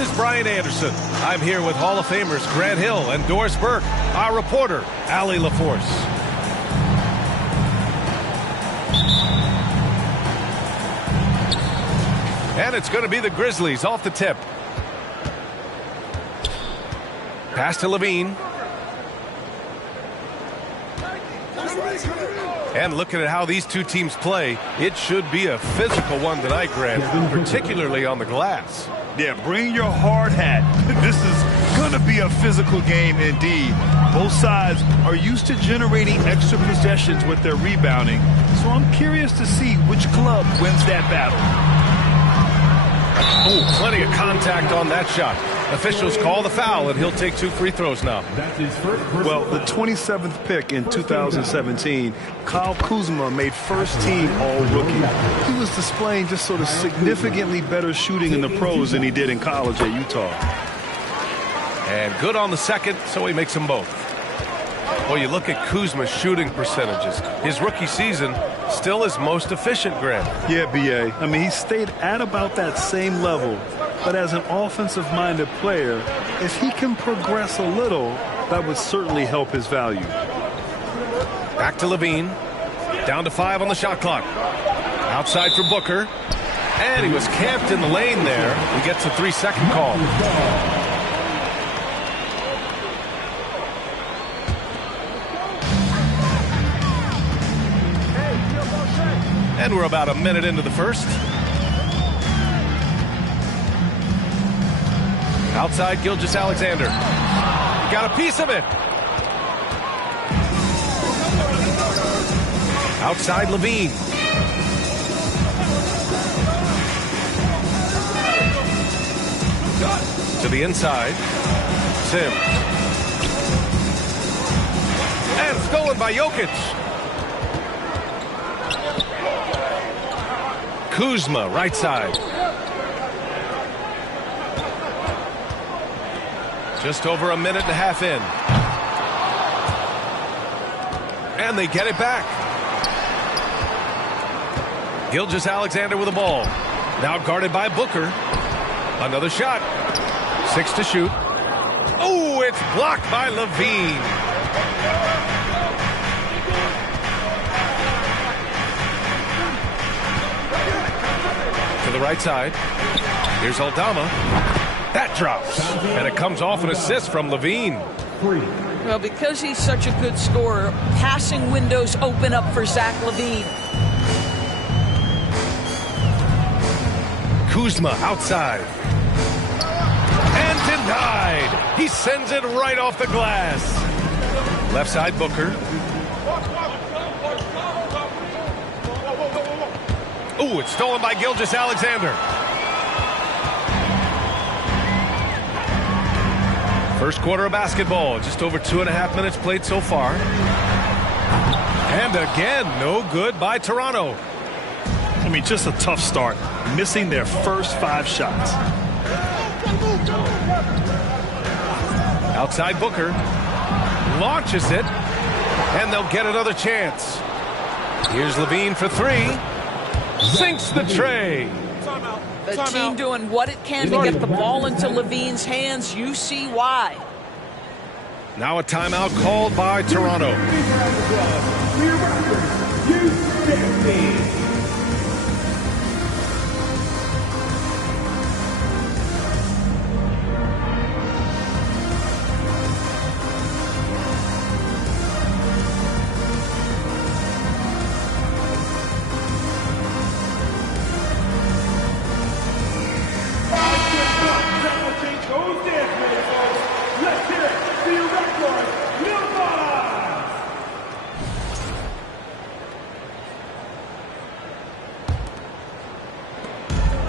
This is Brian Anderson. I'm here with Hall of Famers Grant Hill and Doris Burke, our reporter, Allie LaForce. And it's going to be the Grizzlies off the tip. Pass to Levine. And looking at how these two teams play, it should be a physical one tonight, Grant, particularly on the glass. Yeah, bring your hard hat. This is going to be a physical game indeed. Both sides are used to generating extra possessions with their rebounding, so I'm curious to see which club wins that battle. Oh, plenty of contact on that shot. Officials call the foul, and he'll take 2 free throws now. Well, the 27th pick in 2017, Kyle Kuzma made first team all-rookie. He was displaying just sort of significantly better shooting in the pros than he did in college at Utah. And good on the second, so he makes them both. Well, you look at Kuzma's shooting percentages. His rookie season, still his most efficient, Grant. Yeah, B.A. I mean, he stayed at about that same level. But as an offensive-minded player, if he can progress a little, that would certainly help his value. Back to Levine. Down to 5 on the shot clock. Outside for Booker. And he was camped in the lane there. He gets a 3-second call. And we're about a minute into the first. Outside, Gilgeous-Alexander. Got a piece of it. Outside, Levine. To the inside. Sims. And stolen by Jokic. Kuzma, right side. Just over a minute and a half in. And they get it back. Gilgeous-Alexander with the ball. Now guarded by Booker. Another shot. 6 to shoot. Oh, it's blocked by Levine. To the right side. Here's Aldama. That drops. And it comes off an assist from Levine. Well, because he's such a good scorer, passing windows open up for Zach Levine. Kuzma outside. And denied. He sends it right off the glass. Left side, Booker. Ooh, it's stolen by Gilgeous-Alexander. First quarter of basketball, just over 2.5 minutes played so far. And again, no good by Toronto. I mean, just a tough start, missing their first 5 shots. Outside Booker. Launches it. And they'll get another chance. Here's Levine for 3. Sinks the tray. The team doing what it can to get the ball into Levine's hands. You see why. Now a timeout called by Toronto.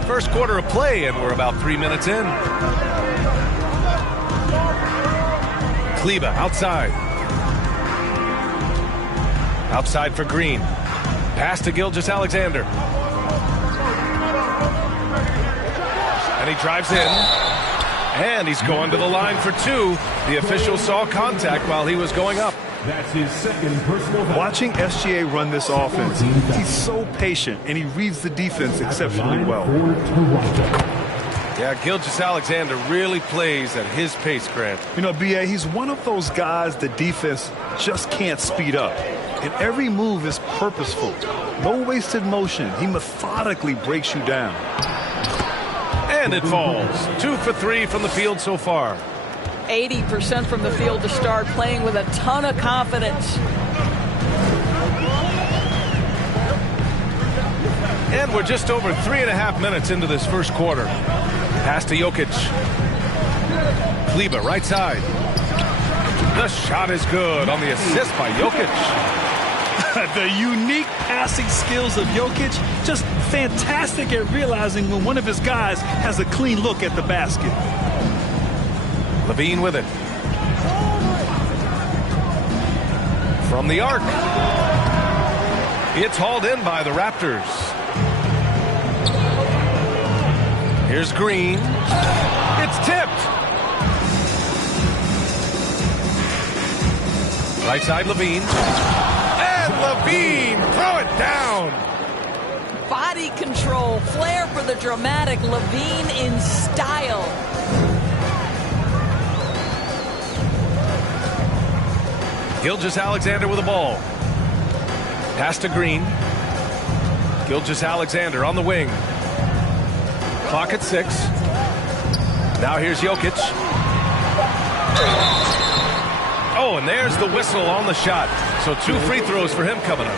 First quarter of play, and we're about 3 minutes in. Kleber outside. Outside for Green. Pass to Gilgeous-Alexander. And he drives in. And he's going to the line for 2. The official saw contact while he was going up. That's his second personal foul. Watching SGA run this offense, he's so patient and he reads the defense exceptionally well. Yeah, Gilgeous-Alexander really plays at his pace, Grant. You know, B.A., he's one of those guys the defense just can't speed up. And every move is purposeful. No wasted motion. He methodically breaks you down. And it falls. 2 for 3 from the field so far. 80% from the field to start, playing with a ton of confidence. And we're just over 3.5 minutes into this first quarter. Pass to Jokic. Kleber, right side. The shot is good on the assist by Jokic. The unique passing skills of Jokic, just fantastic at realizing when one of his guys has a clean look at the basket. Levine with it. From the arc. It's hauled in by the Raptors. Here's Green. It's tipped. Right side, Levine. And Levine, throw it down. Body control, flair for the dramatic. Levine in style. Gilgeous-Alexander with the ball. Pass to Green. Gilgeous-Alexander on the wing. Clock at 6. Now here's Jokic. Oh, and there's the whistle on the shot. So 2 free throws for him coming up.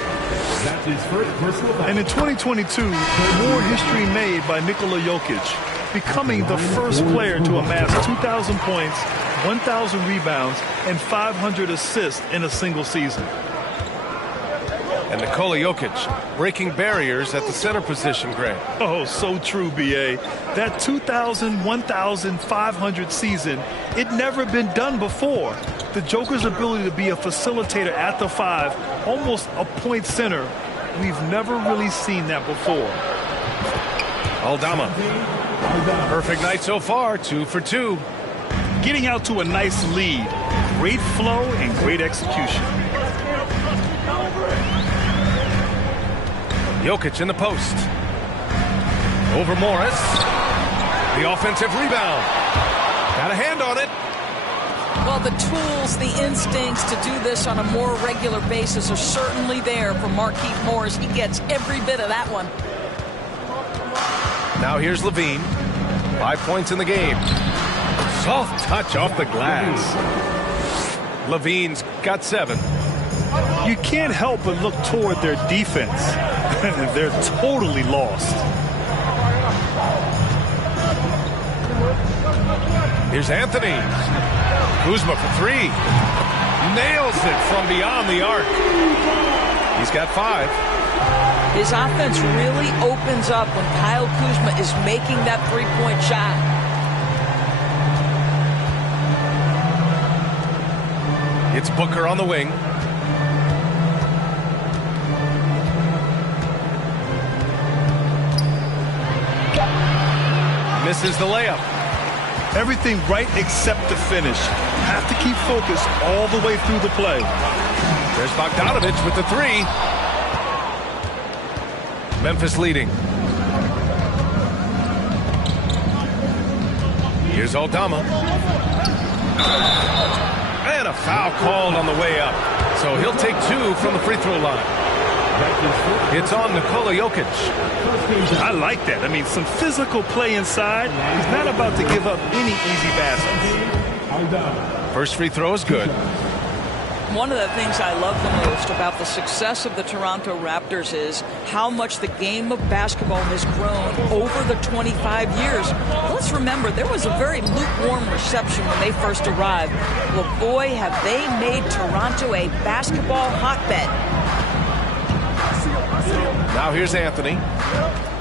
That's his first personal foul. And in 2022, more history made by Nikola Jokic, becoming the first player to amass 2,000 points, 1,000 rebounds, and 500 assists in a single season. And Nikola Jokic breaking barriers at the center position, Grant. Oh, so true, B.A. That 2,000, 1,500 season, it never been done before. The Joker's ability to be a facilitator at the 5, almost a point center, we've never really seen that before. Aldama. Perfect night so far, 2 for 2. Getting out to a nice lead. Great flow and great execution. Jokic in the post. Over Morris. The offensive rebound. Got a hand on it. Well, the tools, the instincts to do this on a more regular basis are certainly there for Markieff Morris. He gets every bit of that one. Now here's Levine. 5 points in the game. Soft touch off the glass. Levine's got 7. You can't help but look toward their defense. They're totally lost. Here's Anthony. Kuzma for 3. Nails it from beyond the arc. He's got 5. His offense really opens up when Kyle Kuzma is making that three-point shot. It's Booker on the wing. Misses the layup. Everything right except the finish. Have to keep focused all the way through the play. There's Bogdanovich with the 3. Memphis leading. Here's Aldama. And a foul called on the way up. So he'll take 2 from the free throw line. It's on Nikola Jokic. I like that. I mean, some physical play inside. He's not about to give up any easy baskets. First free throw is good. One of the things I love the most about the success of the Toronto Raptors is how much the game of basketball has grown over the 25 years. Let's remember, there was a very lukewarm reception when they first arrived. Well, boy, have they made Toronto a basketball hotbed. Now here's Anthony.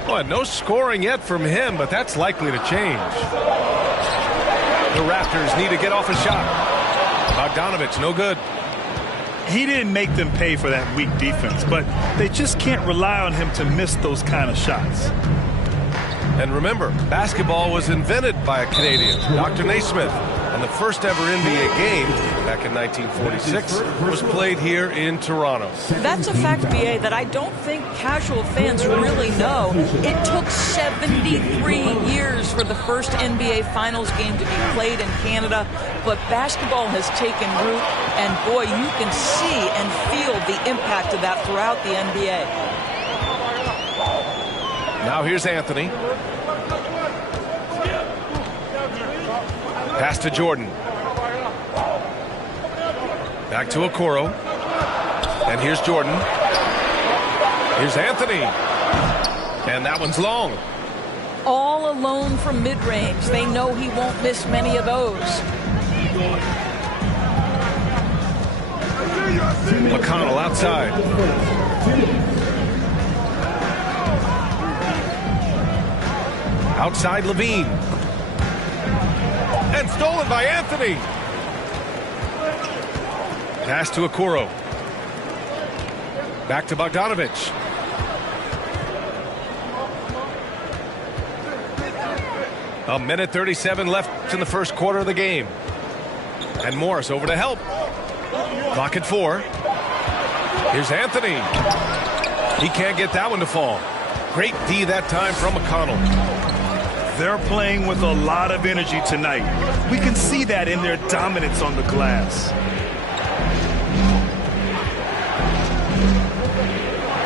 Oh, no scoring yet from him, but that's likely to change. The Raptors need to get off a shot. Bogdanovich, no good. He didn't make them pay for that weak defense, but they just can't rely on him to miss those kind of shots. And remember, basketball was invented by a Canadian, Dr. Naismith, and And the first ever NBA game back in 1946 was played here in Toronto. That's a fact, BA, that I don't think casual fans really know. It took 73 years for the first NBA Finals game to be played in Canada, but basketball has taken root, and boy, you can see and feel the impact of that throughout the NBA. Now here's Anthony. Pass to Jordan. Back to Okoro. And here's Jordan. Here's Anthony. And that one's long. All alone from mid-range. They know he won't miss many of those. McConnell outside. Outside Levine. And stolen by Anthony. Pass to Okoro. Back to Bogdanovich. A minute 37 left in the first quarter of the game. And Morris over to help. Clock at 4. Here's Anthony. He can't get that one to fall. Great D that time from McConnell. They're playing with a lot of energy tonight. We can see that in their dominance on the glass.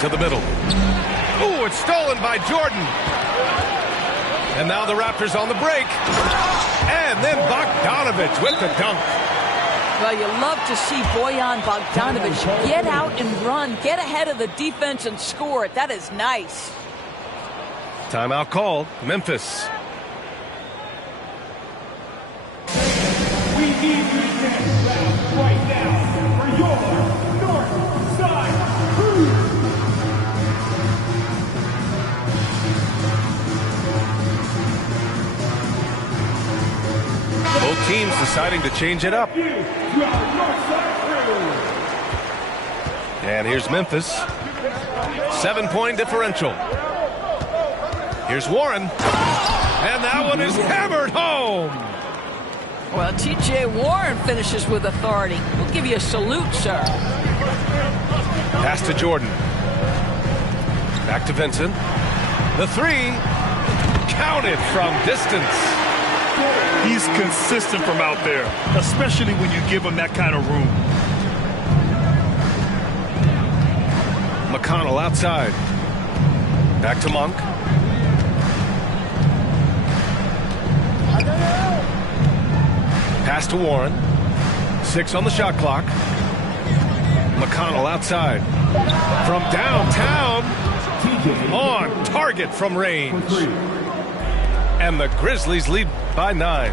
To the middle. Ooh, it's stolen by Jordan. And now the Raptors on the break. And then Bogdanovich with the dunk. Well, you love to see Bojan Bogdanovich get out and run, get ahead of the defense and score it. That is nice. Timeout called. Memphis. We need you next round right now for your North Side Crew. Both teams deciding to change it up. And here's Memphis. 7-point differential. Here's Warren. And that one is hammered home. Well, T.J. Warren finishes with authority. We'll give you a salute, sir. Pass to Jordan. Back to Vincent. The three. Counted from distance. He's consistent from out there, especially when you give him that kind of room. McConnell outside. Back to Monk. Pass to Warren. 6 on the shot clock. McConnell outside. From downtown. On target from range. And the Grizzlies lead by 9.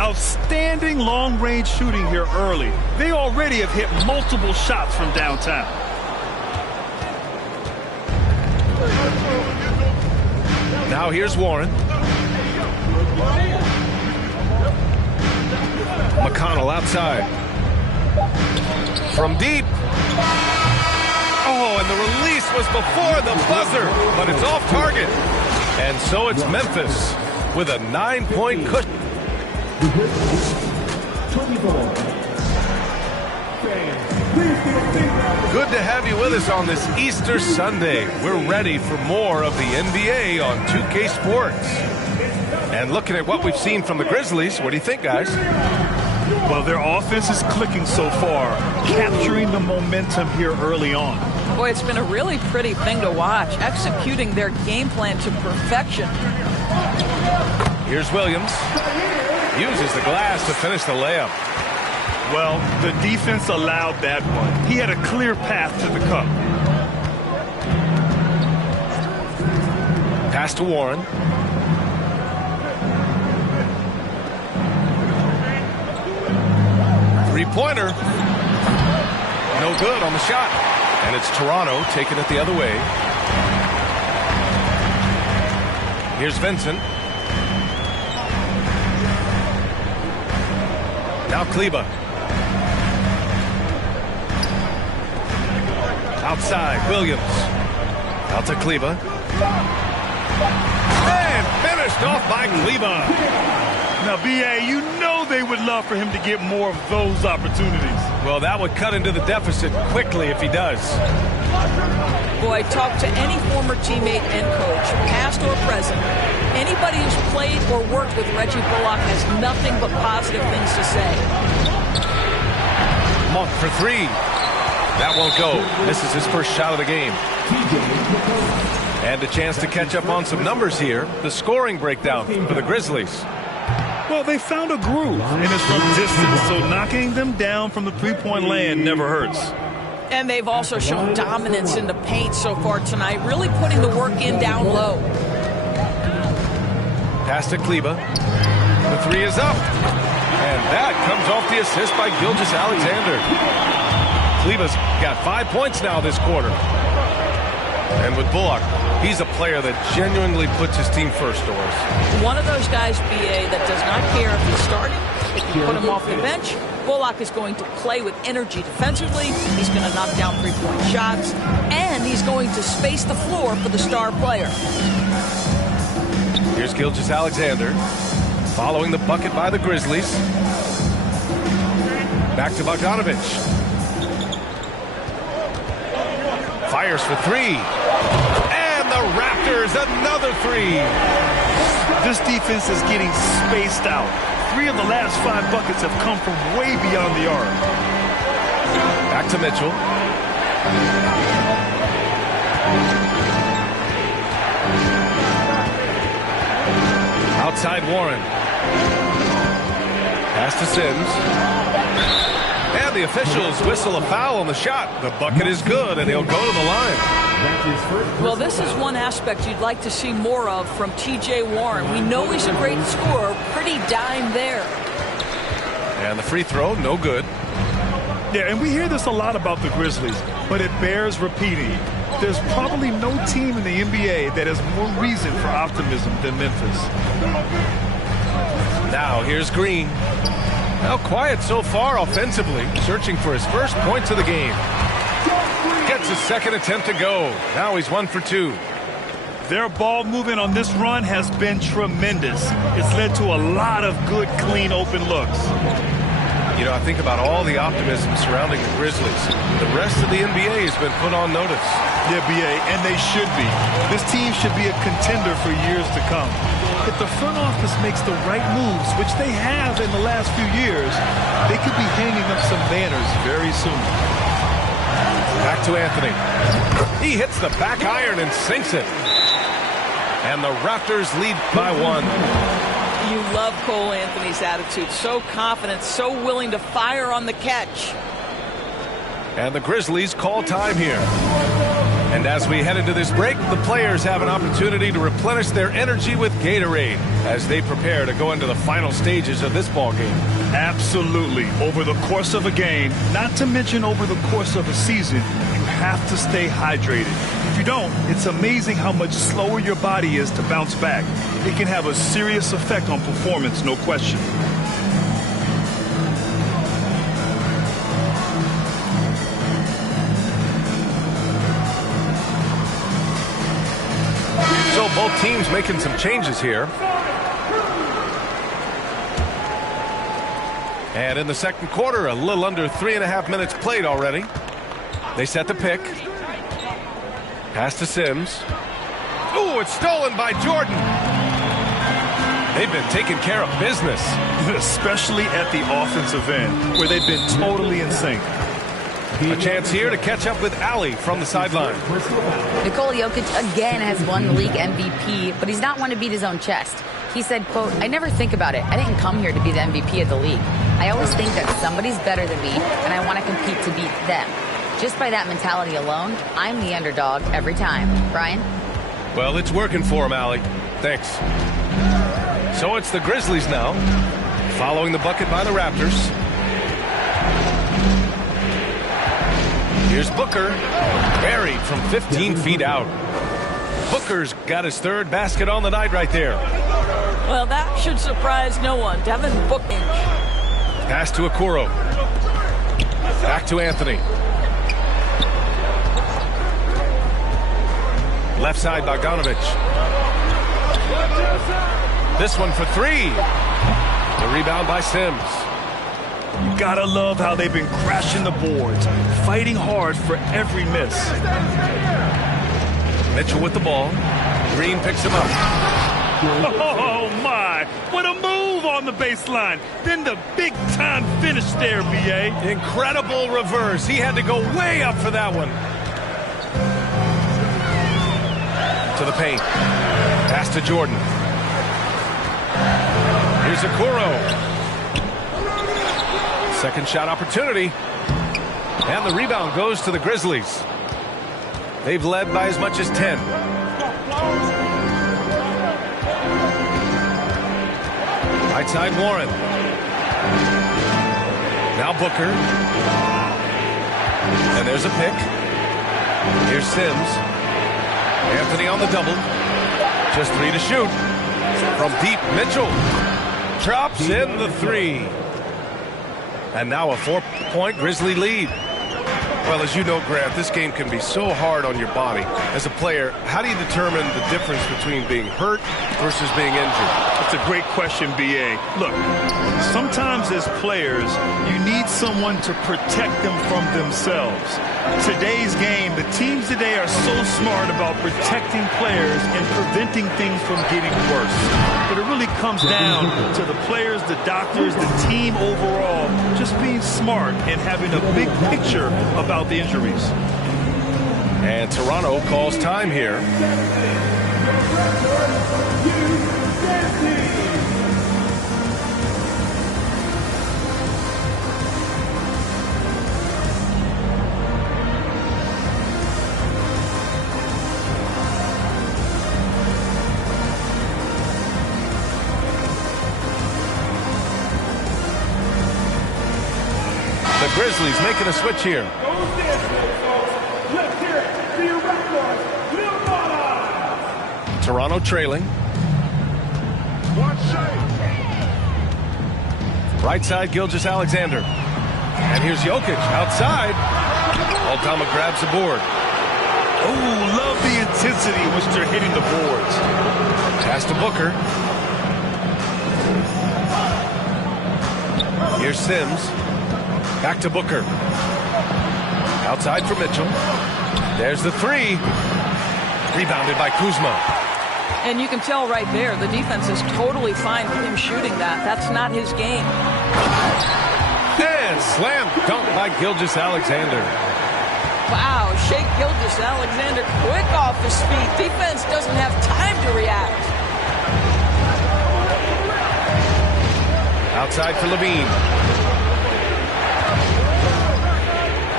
Outstanding long-range shooting here early. They already have hit multiple shots from downtown. Now here's Warren. McConnell outside. From deep. Oh, and the release was before the buzzer, but it's off target. And so it's Memphis with a 9-point cushion. Good to have you with us on this Easter Sunday. We're ready for more of the NBA on 2K Sports. And looking at what we've seen from the Grizzlies, what do you think, guys? Well, their offense is clicking so far, capturing the momentum here early on. Boy, it's been a really pretty thing to watch, executing their game plan to perfection. Here's Williams. Uses the glass to finish the layup. Well, the defense allowed that one. He had a clear path to the cup. Pass to Warren. Three-pointer. No good on the shot. And it's Toronto taking it the other way. Here's Vincent. Now Kleba. Outside, Williams. Out to Kleba. And finished off by Kleba. Now, B.A., you know they would love for him to get more of those opportunities. Well, that would cut into the deficit quickly if he does. Boy, talk to any former teammate and coach, past or present. Anybody who's played or worked with Reggie Bullock has nothing but positive things to say. Monk for three. That won't go. This is his first shot of the game. And a chance to catch up on some numbers here. The scoring breakdown for the Grizzlies. Well, they found a groove, and it's from distance, so knocking them down from the three-point land never hurts. And they've also shown dominance in the paint so far tonight, really putting the work in down low. Pass to Kleba. The three is up. And that comes off the assist by Gilgeous-Alexander. Kleba's got 5 points now this quarter. And with Bullock, he's a player that genuinely puts his team first, Doris. One of those guys, BA, that does not care if he's starting, if you put him off the bench. Bullock is going to play with energy defensively. He's going to knock down three-point shots. And he's going to space the floor for the star player. Here's Gilgeous-Alexander. Following the bucket by the Grizzlies. Back to Bogdanovich. Fires for three. And the Raptors, another three. This defense is getting spaced out. 3 of the last 5 buckets have come from way beyond the arc. Back to Mitchell. Outside Warren. Pass to Sims. And the officials whistle a foul on the shot. The bucket is good, and he'll go to the line. Well, this is one aspect you'd like to see more of from T.J. Warren. We know he's a great scorer. Pretty dime there. And the free throw, no good. Yeah, and we hear this a lot about the Grizzlies, but it bears repeating. There's probably no team in the NBA that has more reason for optimism than Memphis. Now here's Green. Now quiet so far offensively, searching for his first points of the game. Gets his second attempt to go. Now he's 1 for 2. Their ball movement on this run has been tremendous. It's led to a lot of good, clean, open looks. You know, I think about all the optimism surrounding the Grizzlies. The rest of the NBA has been put on notice. Yeah, BA, and they should be. This team should be a contender for years to come. If the front office makes the right moves, which they have in the last few years, they could be hanging up some banners very soon. Back to Anthony. He hits the back iron and sinks it. And the Raptors lead by 1. You love Cole Anthony's attitude. So confident, so willing to fire on the catch. And the Grizzlies call time here. And as we head into this break, the players have an opportunity to replenish their energy with Gatorade as they prepare to go into the final stages of this ball game. Absolutely. Over the course of a game, not to mention over the course of a season, you have to stay hydrated. If you don't, it's amazing how much slower your body is to bounce back. It can have a serious effect on performance, no question. So both teams making some changes here. And in the second quarter, a little under 3.5 minutes played already. They set the pick. Pass to Sims. Ooh, it's stolen by Jordan. They've been taking care of business. Especially at the offensive end, where they've been totally in sync. A chance here to catch up with Ali from the sideline. Nikola Jokic again has won the league MVP, but he's not one to beat his own chest. He said, quote, "I never think about it. I didn't come here to be the MVP of the league. I always think that somebody's better than me, and I want to compete to beat them. Just by that mentality alone, I'm the underdog every time." Brian? Well, it's working for him, Ali. Thanks. So it's the Grizzlies now, following the bucket by the Raptors. Here's Booker, buried from 15 feet out. Booker's got his third basket on the night right there. Well, that should surprise no one. Devin Booker. Pass to Okoro. Back to Anthony. Left side, Bogdanovich. This one for three. The rebound by Sims. You gotta love how they've been crashing the boards, fighting hard for every miss. Mitchell with the ball. Green picks him up. Oh, my. What a move on the baseline. Then the big-time finish there, B.A. Incredible reverse. He had to go way up for that one. To the paint. Pass to Jordan. Here's Okoro. Second shot opportunity. And the rebound goes to the Grizzlies. They've led by as much as 10. Right side Warren. Now Booker. And there's a pick. Here's Sims. Anthony on the double. Just 3 to shoot. From deep, Mitchell drops in the 3. And now a 4-point Grizzly lead. Well, as you know, Grant, this game can be so hard on your body. As a player, how do you determine the difference between being hurt versus being injured? That's a great question, B.A. Look, sometimes as players, you need someone to protect them from themselves. Today's game, the teams today are so smart about protecting players and preventing things from getting worse. But it really comes down to the players, the doctors, the team overall, just being smart and having a big picture about the injuries. And Toronto calls time here. The Grizzlies making a switch here. Toronto trailing. Right side, Gilgeous-Alexander. And here's Jokic outside. Aldama grabs the board. Oh, love the intensity in which they're hitting the boards. Pass to Booker. Here's Sims. Back to Booker. Outside for Mitchell. There's the 3. Rebounded by Kuzma. And you can tell right there, the defense is totally fine with him shooting that. That's not his game. And slam dunk by Gilgeous-Alexander. Wow, Shake Gilgeous-Alexander quick off his feet. Defense doesn't have time to react. Outside for Levine.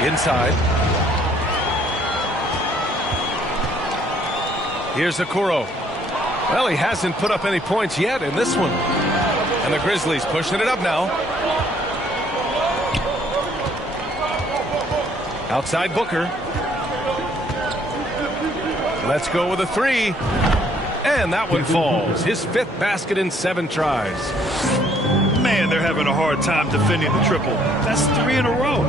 Inside. Here's Okoro. Well, he hasn't put up any points yet in this one. And the Grizzlies pushing it up now. Outside Booker. Let's go with a 3. And that one falls. His 5th basket in 7 tries. Man, they're having a hard time defending the triple. That's 3 in a row.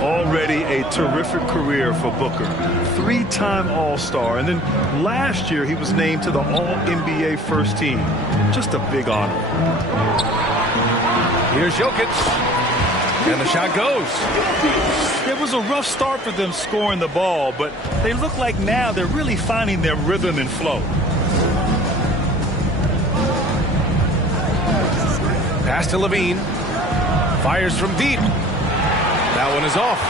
Already a terrific career for Booker. 3-time All-Star. And then last year he was named to the All-NBA first team. Just a big honor. Here's Jokic. And the shot goes. It was a rough start for them scoring the ball, but they look like now they're really finding their rhythm and flow. Pass to Levine. Fires from deep. That one is off.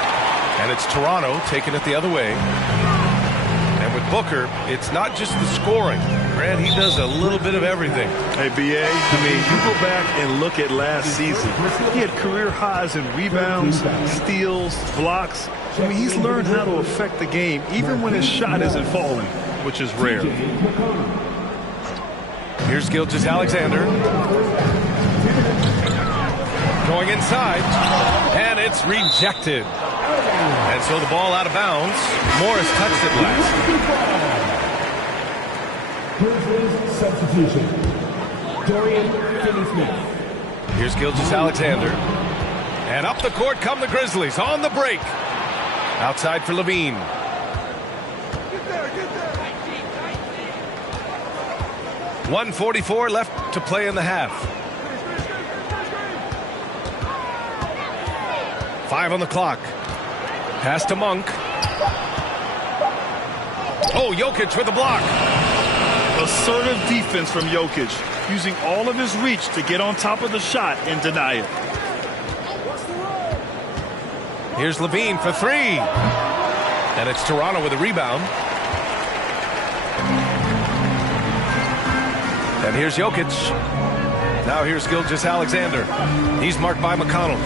And it's Toronto taking it the other way. And with Booker, it's not just the scoring. Grant, he does a little bit of everything. Hey, B.A., I mean, you go back and look at last season. He had career highs in rebounds, steals, blocks. I mean, he's learned how to affect the game, even when his shot isn't falling, which is rare. Here's Gilgeous-Alexander. Going inside, and it's rejected. And so the ball out of bounds. Morris touched it last. Grizzlies substitution. Dorian Finney-Smith. Here's Gilgeous-Alexander. And up the court come the Grizzlies on the break. Outside for Levine. Get there. 1:44 left to play in the half. 5 on the clock. Pass to Monk. Oh, Jokic with the block. Assertive defense from Jokic, using all of his reach to get on top of the shot and deny it. Here's Levine for 3. And it's Toronto with a rebound. And here's Jokic. Now here's Gilgeous-Alexander. He's marked by McConnell.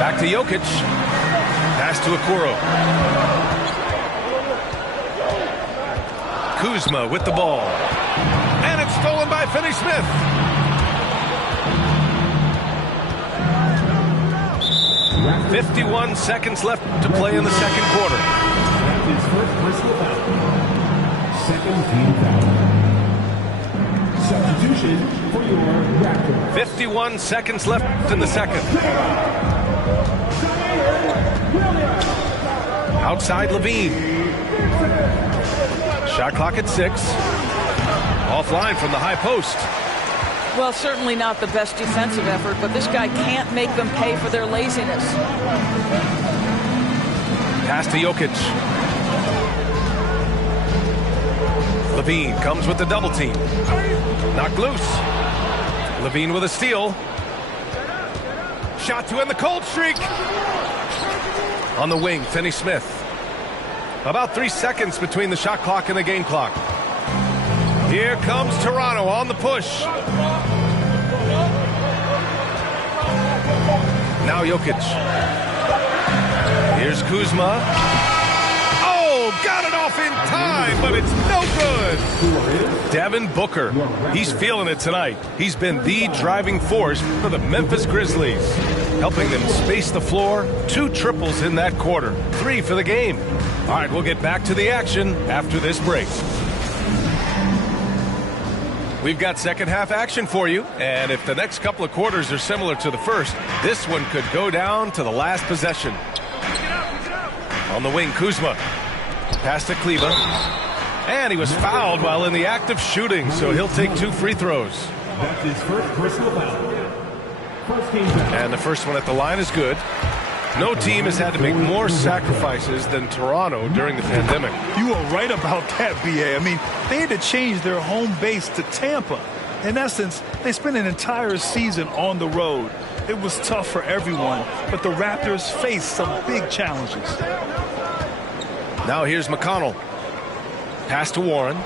Back to Jokic. Pass to Okoro. Kuzma with the ball. And it's stolen by Finney-Smith. Raptors 51 seconds left to play in the second quarter. Raptors first personal foul. Second team foul. Substitution for your Raptors. 51 seconds left in the second. Outside Levine. Shot clock at 6. Offline from the high post. Well, certainly not the best defensive effort, but this guy can't make them pay for their laziness. Pass to Jokic. Levine comes with the double team. Knocked loose. Levine with a steal. Shot to end the cold streak. On the wing, Finney-Smith. About 3 seconds between the shot clock and the game clock. Here comes Toronto on the push. Now Jokic. Here's Kuzma. Oh, got it off in time, but it's no good. Devin Booker. He's feeling it tonight. He's been the driving force for the Memphis Grizzlies, helping them space the floor. 2 triples in that quarter. 3 for the game. All right, we'll get back to the action after this break. We've got second half action for you, and if the next couple of quarters are similar to the first, this one could go down to the last possession. On the wing, Kuzma. Pass to Kleba. And he was fouled while in the act of shooting, so he'll take 2 free throws. That's his first personal foul. First team foul. And the first one at the line is good. No team has had to make more sacrifices than Toronto during the pandemic. You are right about that, B.A. I mean, they had to change their home base to Tampa. In essence, they spent an entire season on the road. It was tough for everyone, but the Raptors faced some big challenges. Now here's McConnell. Pass to Warren.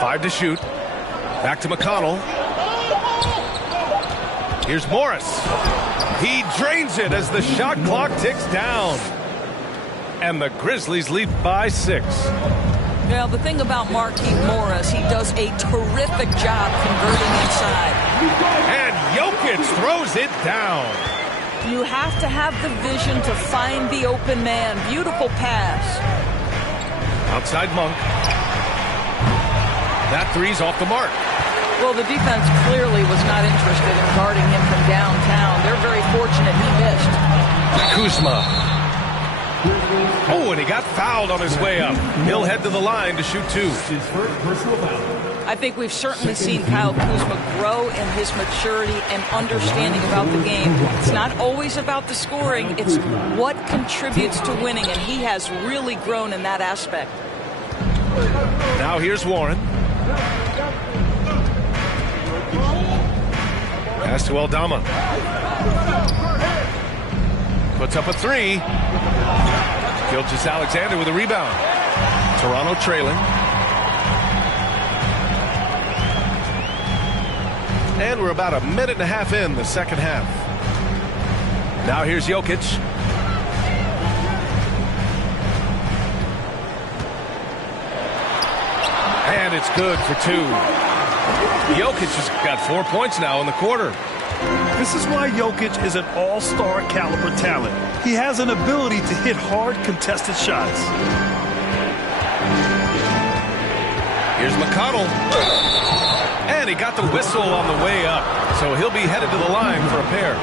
Five to shoot. Back to McConnell. Here's Morris. He drains it as the shot clock ticks down. And the Grizzlies lead by 6. Well, the thing about Markieff Morris, he does a terrific job converting inside. And Jokic throws it down. You have to have the vision to find the open man. Beautiful pass. Outside Monk. That three's off the mark. Well, the defense clearly was not interested in guarding him from downtown. They're very fortunate he missed. Kuzma. Oh, and he got fouled on his way up. He'll head to the line to shoot 2. His first personal foul. I think we've certainly seen Kyle Kuzma grow in his maturity and understanding about the game. It's not always about the scoring. It's what contributes to winning, and he has really grown in that aspect. Now here's Warren. Pass to Aldama. Puts up a 3. Gilgeous-Alexander with a rebound. Toronto trailing. And we're about a minute and a half in the second half. Now here's Jokic. And it's good for 2. Jokic has got 4 points now in the quarter. This is why Jokic is an all-star caliber talent. He has an ability to hit hard contested shots. Here's McConnell. And he got the whistle on the way up. So he'll be headed to the line for a pair.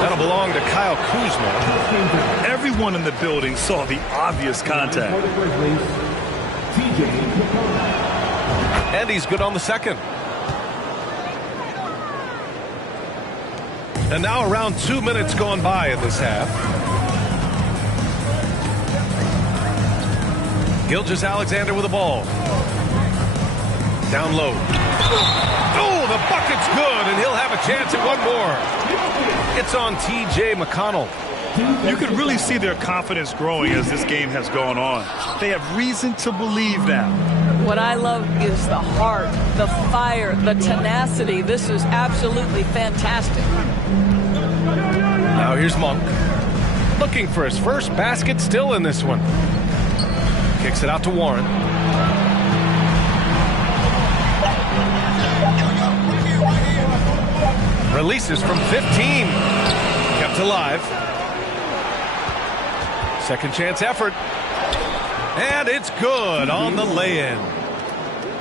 That'll belong to Kyle Kuzma. Everyone in the building saw the obvious contact. And he's good on the second. And now around 2 minutes gone by in this half. Gilgeous-Alexander with the ball. Down low. Oh, the bucket's good, and he'll have a chance at one more. It's on T.J. McConnell. You can really see their confidence growing as this game has gone on. They have reason to believe now. What I love is the heart, the fire, the tenacity. This is absolutely fantastic. Now here's Monk. Looking for his first basket still in this one. Kicks it out to Warren. Releases from 15. Kept alive. Second chance effort. And it's good on the lay-in.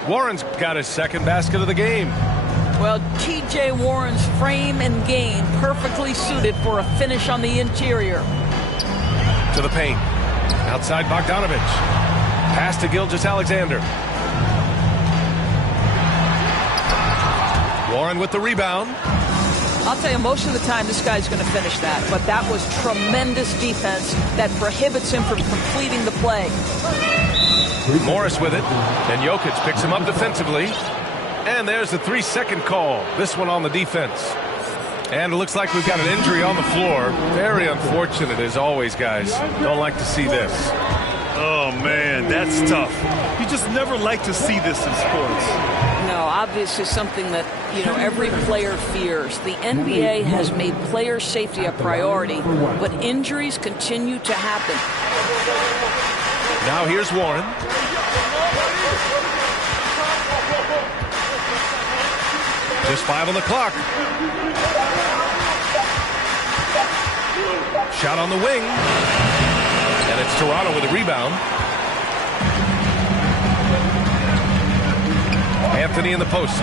Warren's got his second basket of the game. Well, T.J. Warren's frame and game perfectly suited for a finish on the interior. To the paint. Outside Bogdanovich. Pass to Gilgeous-Alexander. Warren with the rebound. I'll tell you, most of the time this guy's going to finish that, but that was tremendous defense that prohibits him from completing the play. Morris with it, and Jokic picks him up defensively. And there's the 3-second call. This one on the defense. And it looks like we've got an injury on the floor. Very unfortunate as always, guys. Don't like to see this. Oh, man, that's tough. You just never like to see this in sports. No, obviously something that, every player fears. The NBA has made player safety a priority, but injuries continue to happen. Now here's Warren. Just 5 on the clock. Shot on the wing. And it's Toronto with a rebound. Anthony in the post.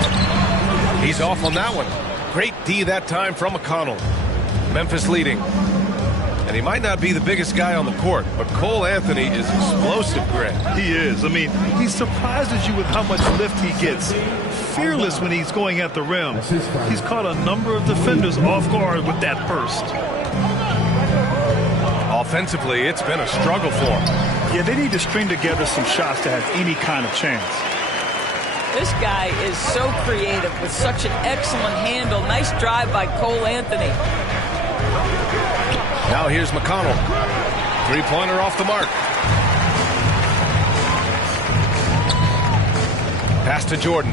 He's off on that one. Great D that time from McConnell. Memphis leading. And he might not be the biggest guy on the court, but Cole Anthony is explosive, Greg. He is. I mean, he surprises you with how much lift he gets. Fearless when he's going at the rim. He's caught a number of defenders off guard with that burst. Offensively, it's been a struggle for him. Yeah, they need to string together some shots to have any kind of chance. This guy is so creative with such an excellent handle. Nice drive by Cole Anthony. Now here's McConnell. Three-pointer off the mark. Pass to Jordan.